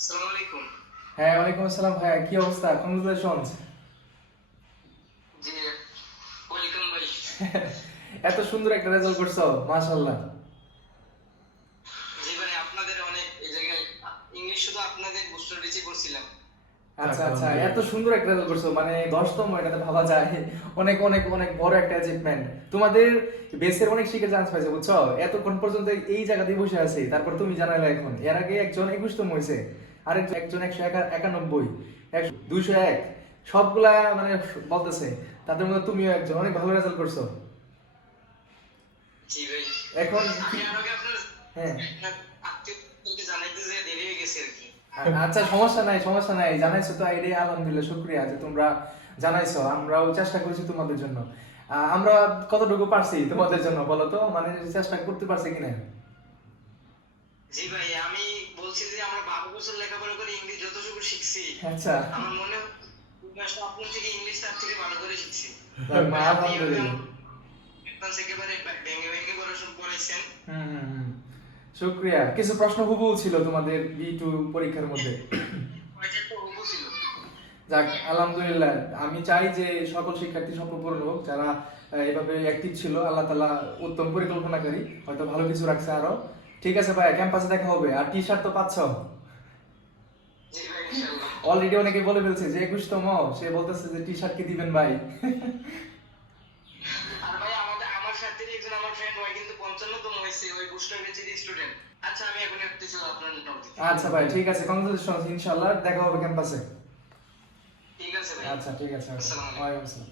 আসসালামু আলাইকুম। হ্যাঁ, ওয়ালাইকুম আসসালাম ভাইয়া, কি অবস্থা? কংগ্রেচুলেশনস। জি, ওয়েলকাম ভাই। এত সুন্দর একটা রেজাল্ট করছো, মাশাআল্লাহ। জি ভাই, আপনাদের অনেক এই জায়গায় ইংলিশ শুধু আপনাদের বুস্টার বেশি করছিলাম। আচ্ছা আচ্ছা, এত সুন্দর একটা রেজাল্ট করছো, মানে 10তম, এটাতে ভাবা যায় অনেক অনেক অনেক বড় একটা অ্যাচিভমেন্ট। তোমাদের বেসের অনেক শিখে চান্স পাইছে, বুঝছো? এতক্ষণ পর্যন্ত এই জায়গাতেই বসে আছে, তারপর তুমি জানালে এখন। এর আগে একজন 21তম হয়েছে, আরেকজন একজন 191, 201, সবগুলা মানে বলতেছে। তাদের মধ্যে তুমিও একজন, অনেক ভালো রেজাল্ট করছো। জি ভাই, এখন আমি কি? আর আগে আপনার হ্যাঁ, আত্মীয়কে জানাইতে যে দেরি হয়ে গেছে আর কি। আচ্ছা, সমস্যা নাই সমস্যা নাই, জানাইছো তো, আইডিয়া আলহামদুলিল্লাহ, শুকরিয়া যে তোমরা জানাইছো। আমরাও চেষ্টা করছি তোমাদের জন্য। আমরা কতটুকু পারছি তোমাদের জন্য বলো তো, মানে চেষ্টা করতে পারছি কিনা? জি ভাই, আমি বলছি যে আমরা 12 বছর লেখাপড়া করে ইংলিশ যতটুকু শিখছি, আচ্ছা, আমার মনে হয় আপনার থেকে ইংলিশ তার থেকে ভালো করে শিখছি। যাক, ভাই আপনি এভাবে আলহামদুলিল্লাহ। আমার একেবারে ভেঙে ভেঙে পড়াশোনা পড়াইছেন। হুম হুম হুম। শুকরিয়া। কিছু প্রশ্ন হুবহু ছিল তোমাদের B2 পরীক্ষার মধ্যে। কয়টা তো হুবহু ছিল। যাক, আলহামদুলিল্লাহ। আমি চাই যে সকল শিক্ষার্থী স্বপ্ন পূরণ হোক, যারা এভাবে অ্যাক্টিভ ছিল। আল্লাহ তাআলা উত্তম পরিকল্পনাকারী, হয়তো ভালো কিছু রাখছে আরো। ঠিক আছে ভাই, ক্যাম্পাসে দেখা হবে। আর টি শার্ট তো পাচ্ছ। জি ভাই, ইনশাআল্লাহ। অলরেডি অনেকে বলে ফেলছে যে 21তম, সে বলতেছে যে টি শার্ট কি দিবেন ভাই? আর ভাই আমার সাথে একজন আমার ফ্রেন্ড হয় কিন্তু 55তম হয়েছে, ওই বুস্টার ব্যাচের স্টুডেন্ট। আচ্ছা, আমি এখন একটু ছিল আপনার মোটামুটি। আচ্ছা ভাই, ঠিক আছে, কংগ্রেচুলেশন, ইনশাআল্লাহ দেখা হবে ক্যাম্পাসে। ঠিক আছে ভাই। আচ্ছা, ঠিক আছে। আসসালামু আলাইকুম। ওয়ালাইকুম আসসালাম।